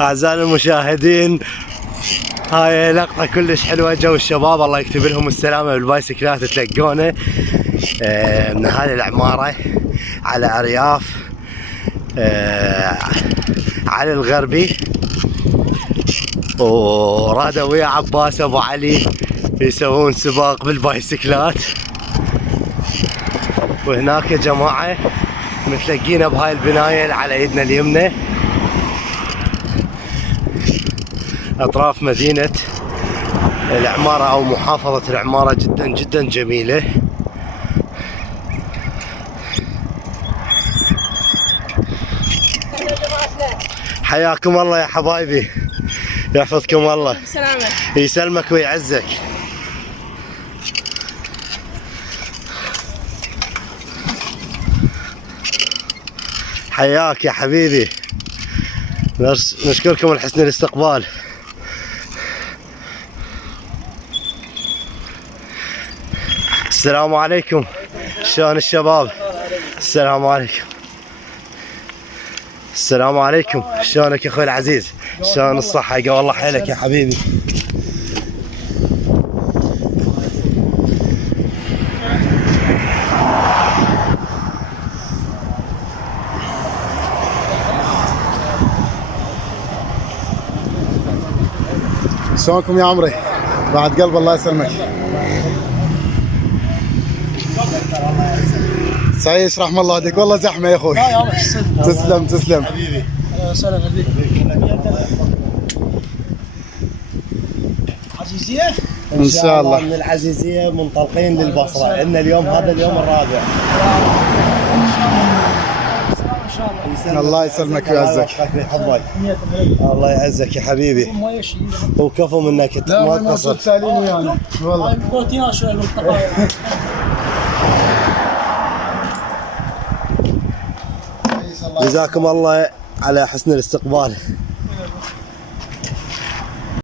أعزائي المشاهدين، هاي لقطة كلش حلوة. جو الشباب الله يكتب لهم السلامة بالبايسكلات تلقونه من هذه العمارة على أرياف علي الغربي، ورادوا ويا عباس أبو علي يسوون سباق بالبايسكلات. وهناك يا جماعة متلقينا بهاي البناية اللي على ايدنا اليمنى، اطراف مدينة العمارة او محافظة العمارة، جدا جدا جميلة. حياكم الله يا حبايبي، يحفظكم الله. سلامة. يسلمك ويعزك. حياك يا حبيبي، نشكركم على حسن الاستقبال. السلام عليكم، شلون الشباب؟ السلام عليكم. السلام عليكم، شلونك يا اخوي العزيز؟ شلون الصحة؟ قوى الله حيلك يا حبيبي. شلونكم يا عمري؟ بعد قلب الله يسلمك. سعيش رحم الله يهديك، والله زحمه يا اخوي. تسلم تسلم حبيبي. اهلا وسهلا بك. عزيزية؟ ان شاء الله من العزيزية منطلقين للبصرة، عندنا اليوم هذا اليوم الرابع. الله يسلمك ويعزك. الله يعزك يا حبيبي، وكفو منك ما تقصر. والله بروتينات شوي بالطقاية. جزاكم الله على حسن الاستقبال.